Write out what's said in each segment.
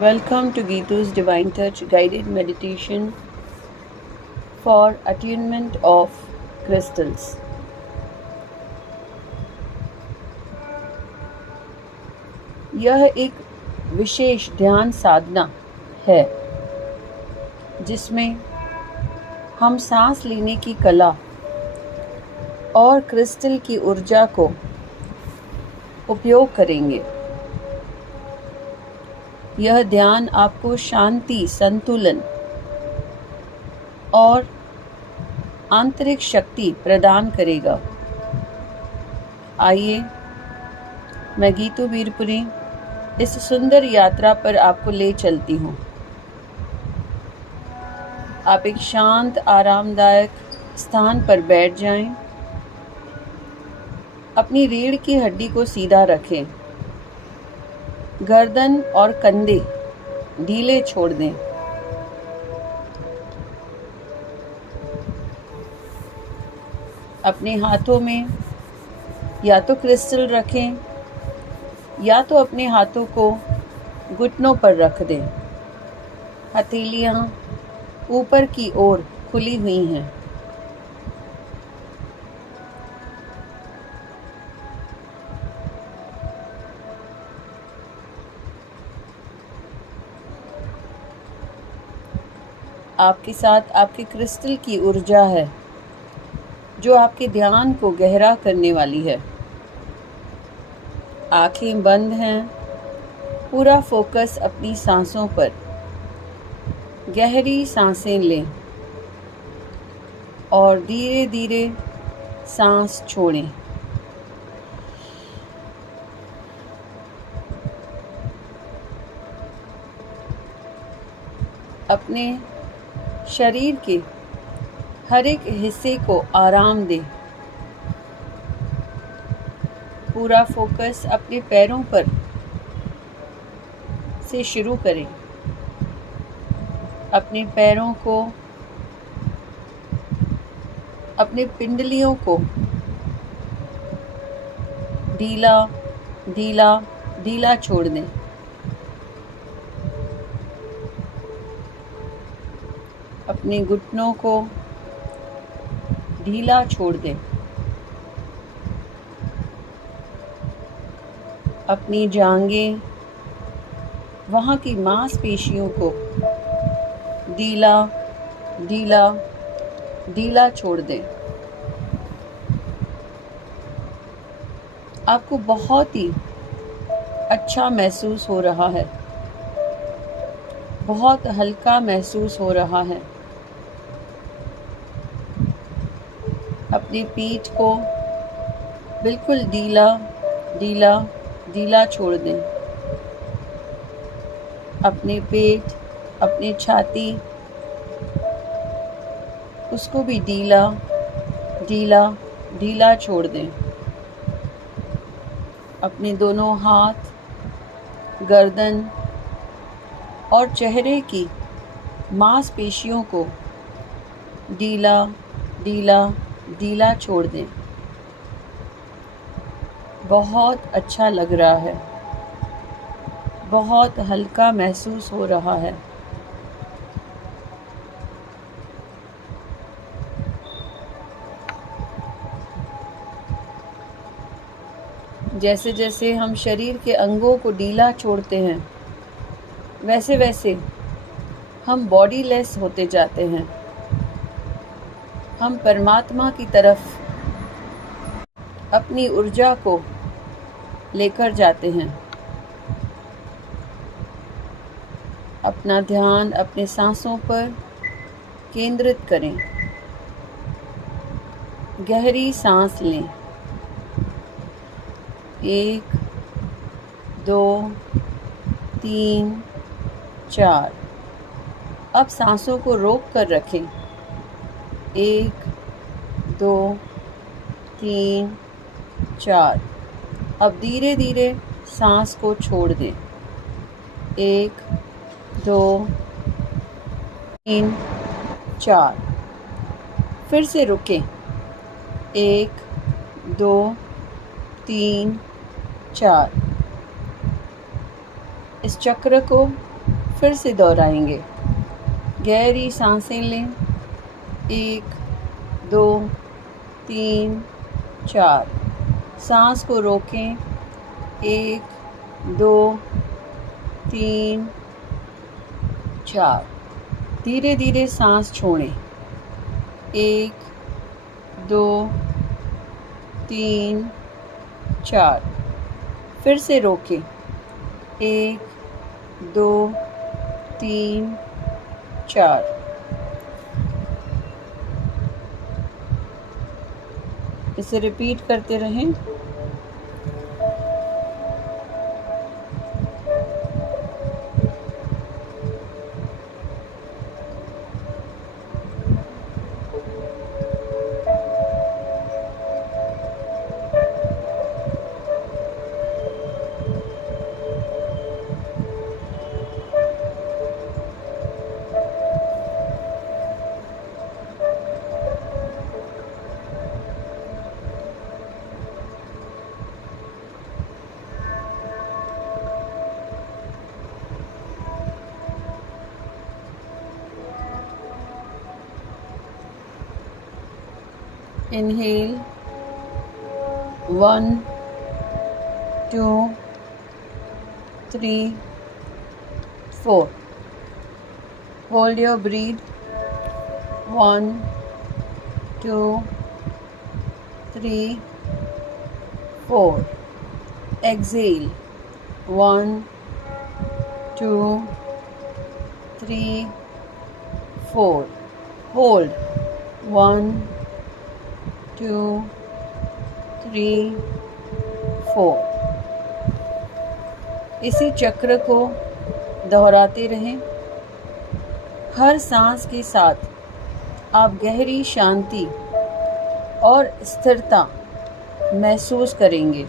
Welcome to Geetu's Divine Touch guided meditation for attunement of crystals. यह एक विशेष ध्यान साधना है जिसमें हम सांस लेने की कला और क्रिस्टल की ऊर्जा को उपयोग करेंगे। यह ध्यान आपको शांति, संतुलन और आंतरिक शक्ति प्रदान करेगा। आइए, मैं गीतू वीरपुरी इस सुंदर यात्रा पर आपको ले चलती हूँ। आप एक शांत, आरामदायक स्थान पर बैठ जाएं। अपनी रीढ़ की हड्डी को सीधा रखें। गर्दन और कंधे ढीले छोड़ दें। अपने हाथों में या तो क्रिस्टल रखें या तो अपने हाथों को घुटनों पर रख दें। हथेलियां ऊपर की ओर खुली हुई हैं। आपके साथ आपके क्रिस्टल की ऊर्जा है जो आपके ध्यान को गहरा करने वाली है। आंखें बंद हैं। पूरा फोकस अपनी सांसों पर। गहरी सांसें लें और धीरे धीरे सांस छोड़ें। अपने शरीर के हर एक हिस्से को आराम दें। पूरा फोकस अपने पैरों पर से शुरू करें। अपने पैरों को, अपने पिंडलियों को ढीला ढीला ढीला छोड़ दें। अपने घुटनों को ढीला छोड़ दें। अपनी जांघें, वहाँ की मांसपेशियों को ढीला ढीला ढीला छोड़ दें। आपको बहुत ही अच्छा महसूस हो रहा है। बहुत हल्का महसूस हो रहा है। अपनी पीठ को बिल्कुल ढीला ढीला ढीला छोड़ दें। अपने पेट, अपनी छाती, उसको भी ढीला ढीला ढीला छोड़ दें। अपने दोनों हाथ, गर्दन और चेहरे की मांसपेशियों को ढीला ढीला ढीला छोड़ दें। बहुत अच्छा लग रहा है। बहुत हल्का महसूस हो रहा है। जैसे जैसे हम शरीर के अंगों को ढीला छोड़ते हैं, वैसे वैसे हम बॉडीलेस होते जाते हैं। हम परमात्मा की तरफ अपनी ऊर्जा को लेकर जाते हैं। अपना ध्यान अपने सांसों पर केंद्रित करें। गहरी सांस लें। 1, 2, 3, 4। अब सांसों को रोक कर रखें। 1, 2, 3, 4। अब धीरे धीरे सांस को छोड़ दें। 1, 2, 3, 4। फिर से रुकें। 1, 2, 3, 4। इस चक्र को फिर से दोहराएंगे। गहरी सांसें लें। 1 2 3 4। सांस को रोकें। 1 2 3 4। धीरे धीरे सांस छोड़ें। 1 2 3 4। फिर से रोकें। 1 2 3 4। इसे रिपीट करते रहें। Inhale 1 2 3 4. Hold your breath 1 2 3 4. Exhale 1 2 3 4. Hold 1 2 3 4. इसी चक्र को दोहराते रहें। हर सांस के साथ आप गहरी शांति और स्थिरता महसूस करेंगे।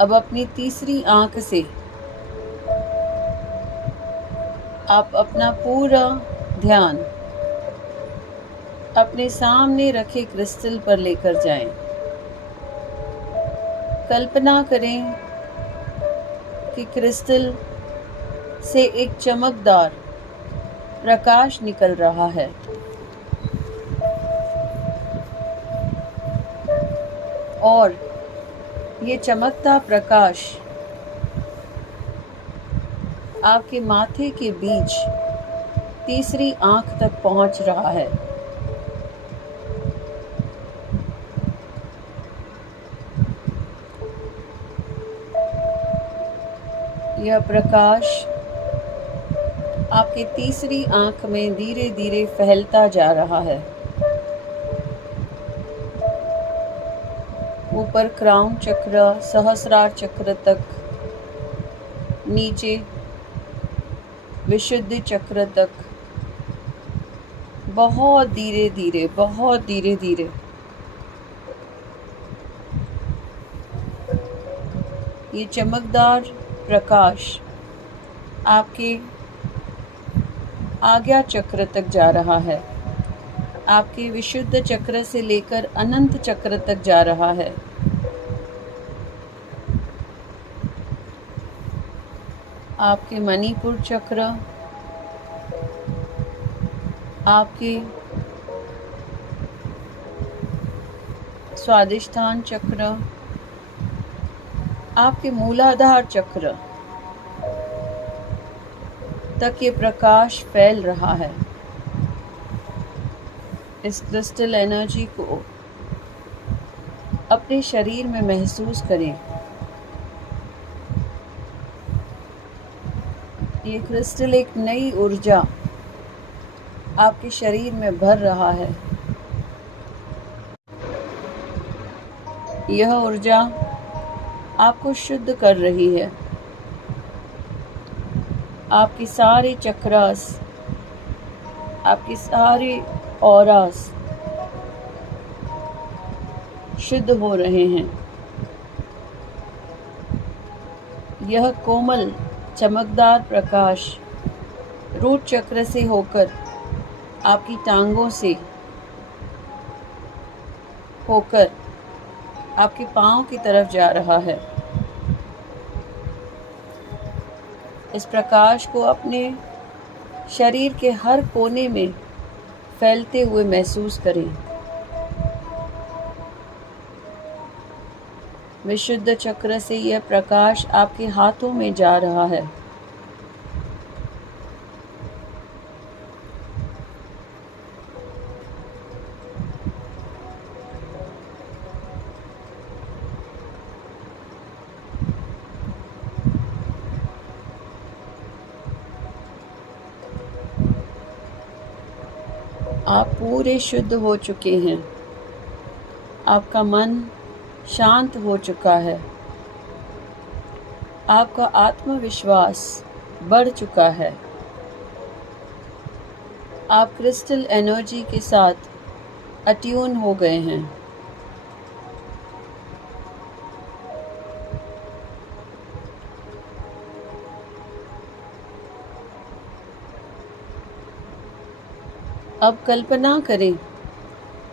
अब अपनी तीसरी आंख से आप अपना पूरा ध्यान अपने सामने रखे क्रिस्टल पर लेकर जाएं। कल्पना करें कि क्रिस्टल से एक चमकदार प्रकाश निकल रहा है। और ये चमकता प्रकाश आपके माथे के बीच तीसरी आंख तक पहुंच रहा है। यह प्रकाश आपके तीसरी आंख में धीरे धीरे फैलता जा रहा है। ऊपर क्राउन चक्र, सहस्रार चक्र तक, नीचे विशुद्ध चक्र तक, बहुत धीरे धीरे, बहुत धीरे धीरे ये चमकदार प्रकाश आपके आज्ञा चक्र तक जा रहा है। आपके विशुद्ध चक्र से लेकर अनंत चक्र तक जा रहा है। आपके मणिपुर चक्र, आपके स्वादिष्ठान चक्र, आपके मूलाधार चक्र तक ये प्रकाश फैल रहा है। इस क्रिस्टल एनर्जी को अपने शरीर में महसूस करें। ये क्रिस्टल एक नई ऊर्जा आपके शरीर में भर रहा है। यह ऊर्जा आपको शुद्ध कर रही है। आपकी सारी चक्रास, आपकी सारी ऑरास शुद्ध हो रहे हैं। यह कोमल चमकदार प्रकाश रूट चक्र से होकर आपकी टांगों से होकर आपके पाँव की तरफ जा रहा है। इस प्रकाश को अपने शरीर के हर कोने में फैलते हुए महसूस करें। विशुद्ध चक्र से यह प्रकाश आपके हाथों में जा रहा है। आप पूरे शुद्ध हो चुके हैं। आपका मन शांत हो चुका है। आपका आत्मविश्वास बढ़ चुका है। आप क्रिस्टल एनर्जी के साथ अट्यून हो गए हैं। अब कल्पना करें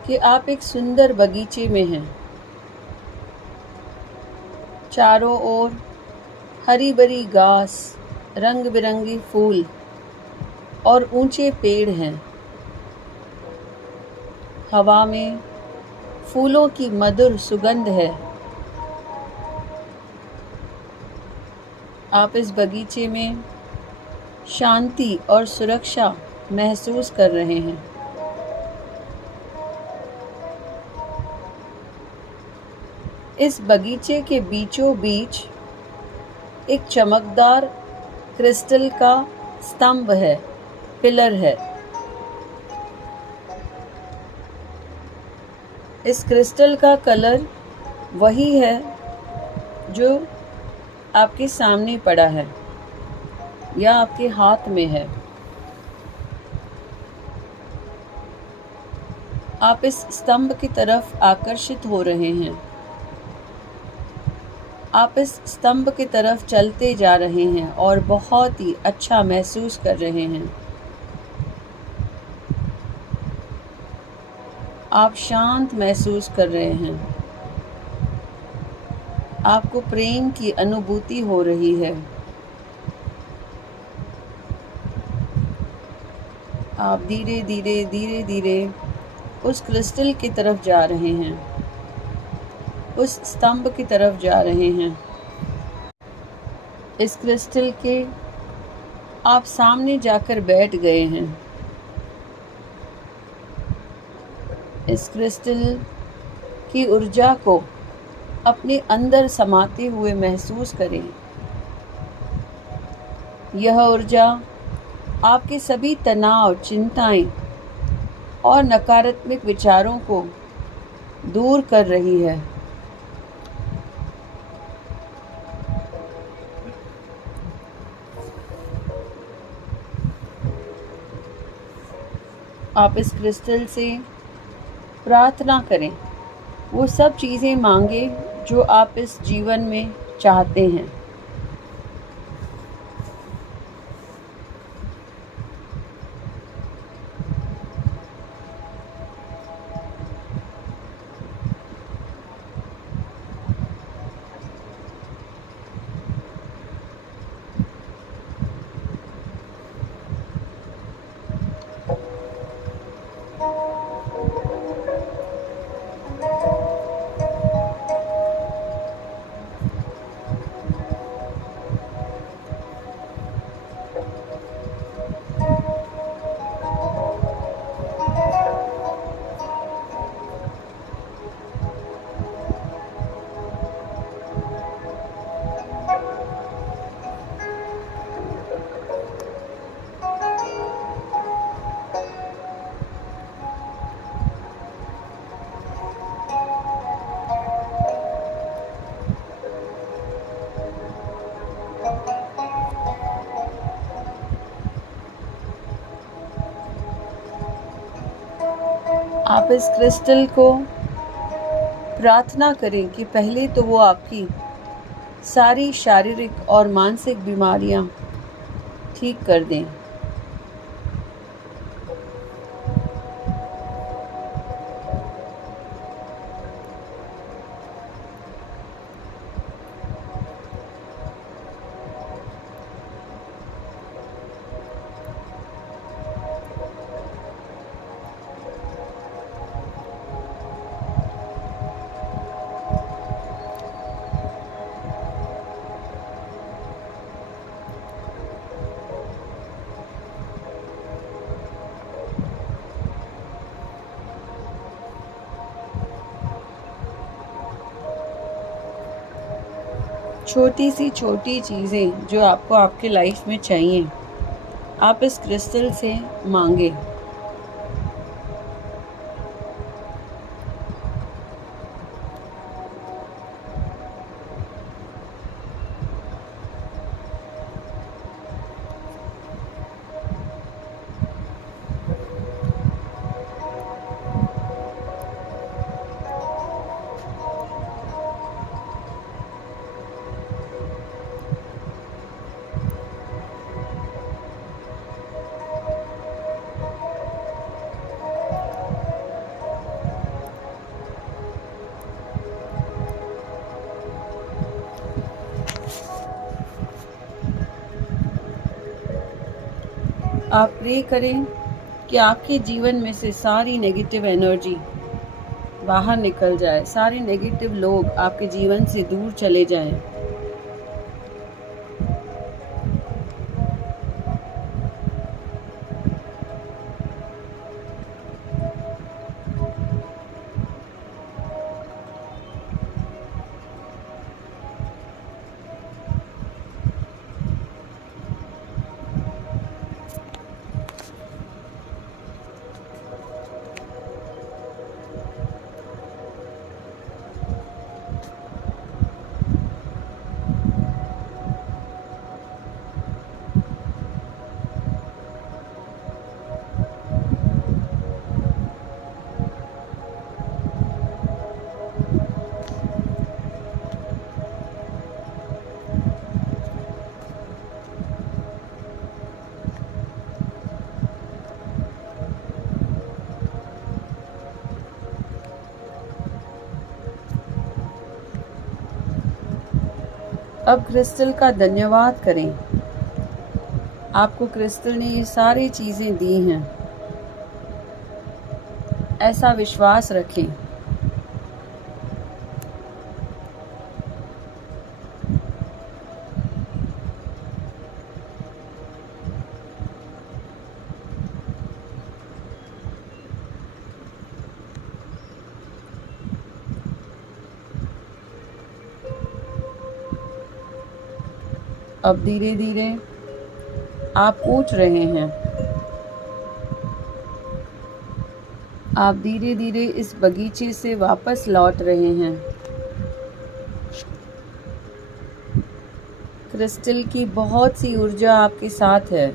कि आप एक सुंदर बगीचे में हैं। चारों ओर हरी भरी घास, रंग बिरंगी फूल और ऊंचे पेड़ हैं। हवा में फूलों की मधुर सुगंध है। आप इस बगीचे में शांति और सुरक्षा महसूस कर रहे हैं। इस बगीचे के बीचों बीच एक चमकदार क्रिस्टल का स्तंभ है, पिलर है। इस क्रिस्टल का कलर वही है जो आपके सामने पड़ा है या आपके हाथ में है। आप इस स्तंभ की तरफ आकर्षित हो रहे हैं। आप इस स्तंभ की तरफ चलते जा रहे हैं और बहुत ही अच्छा महसूस कर रहे हैं। आप शांत महसूस कर रहे हैं। आपको प्रेम की अनुभूति हो रही है। आप धीरे धीरे उस क्रिस्टल की तरफ जा रहे हैं, उस स्तंभ की तरफ जा रहे हैं। इस क्रिस्टल के आप सामने जाकर बैठ गए हैं। इस क्रिस्टल की ऊर्जा को अपने अंदर समाते हुए महसूस करें। यह ऊर्जा आपके सभी तनाव, चिंताएं और नकारात्मक विचारों को दूर कर रही है। आप इस क्रिस्टल से प्रार्थना करें, वो सब चीज़ें मांगे जो आप इस जीवन में चाहते हैं। आप इस क्रिस्टल को प्रार्थना करें कि पहले तो वो आपकी सारी शारीरिक और मानसिक बीमारियां ठीक कर दें। छोटी सी छोटी चीज़ें जो आपको आपके लाइफ में चाहिए, आप इस क्रिस्टल से मांगे। आप प्रे करें कि आपके जीवन में से सारी नेगेटिव एनर्जी बाहर निकल जाए, सारे नेगेटिव लोग आपके जीवन से दूर चले जाएं। अब क्रिस्टल का धन्यवाद करें। आपको क्रिस्टल ने ये सारी चीज़ें दी हैं, ऐसा विश्वास रखें। अब धीरे धीरे आप उठ रहे हैं। आप धीरे धीरे इस बगीचे से वापस लौट रहे हैं। क्रिस्टल की बहुत सी ऊर्जा आपके साथ है।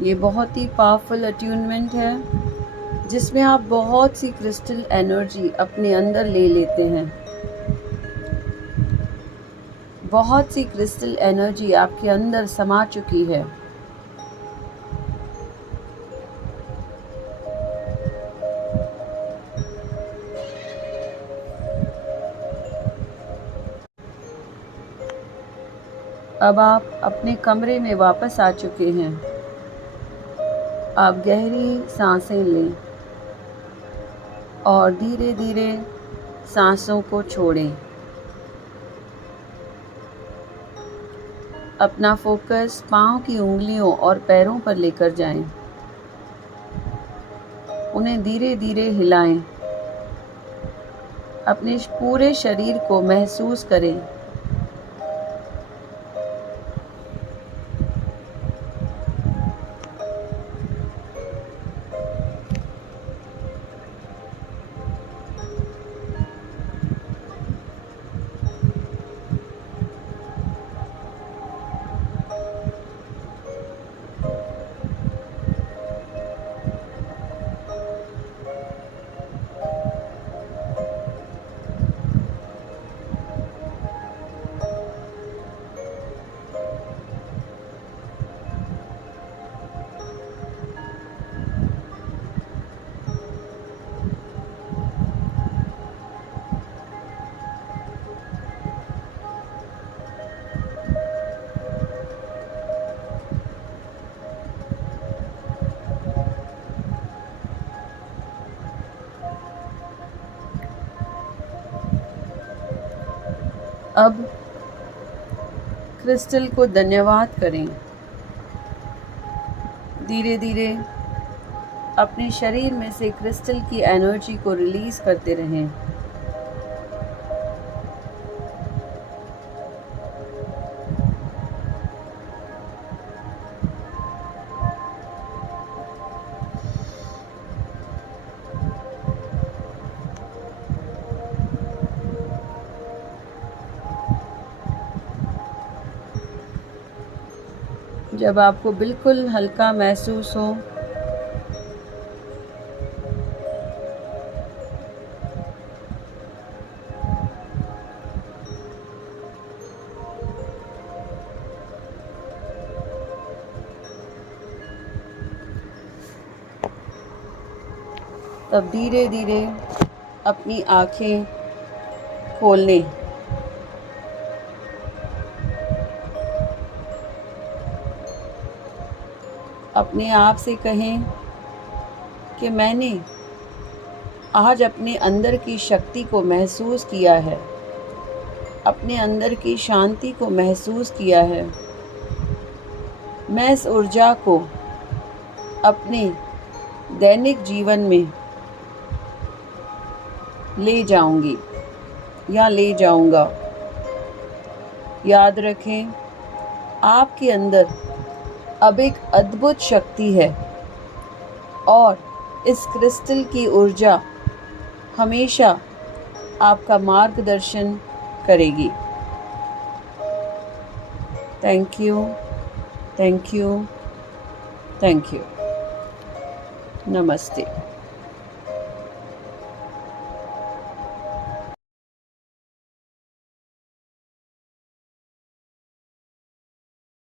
ये बहुत ही पावरफुल अट्यूनमेंट है जिसमें आप बहुत सी क्रिस्टल एनर्जी अपने अंदर ले लेते हैं। बहुत सी क्रिस्टल एनर्जी आपके अंदर समा चुकी है। अब आप अपने कमरे में वापस आ चुके हैं। आप गहरी सांसें लें और धीरे धीरे सांसों को छोड़ें। अपना फोकस पाँव की उंगलियों और पैरों पर लेकर जाएं। उन्हें धीरे धीरे हिलाएं। अपने पूरे शरीर को महसूस करें। अब क्रिस्टल को धन्यवाद करें। धीरे धीरे अपने शरीर में से क्रिस्टल की एनर्जी को रिलीज़ करते रहें। जब आपको बिल्कुल हल्का महसूस हो, तब धीरे धीरे अपनी आँखें खोल लें। अपने आप से कहें कि मैंने आज अपने अंदर की शक्ति को महसूस किया है, अपने अंदर की शांति को महसूस किया है। मैं इस ऊर्जा को अपने दैनिक जीवन में ले जाऊंगी या ले जाऊंगा। याद रखें, आपके अंदर अब एक अद्भुत शक्ति है और इस क्रिस्टल की ऊर्जा हमेशा आपका मार्गदर्शन करेगी। Thank you, thank you, thank you. नमस्ते।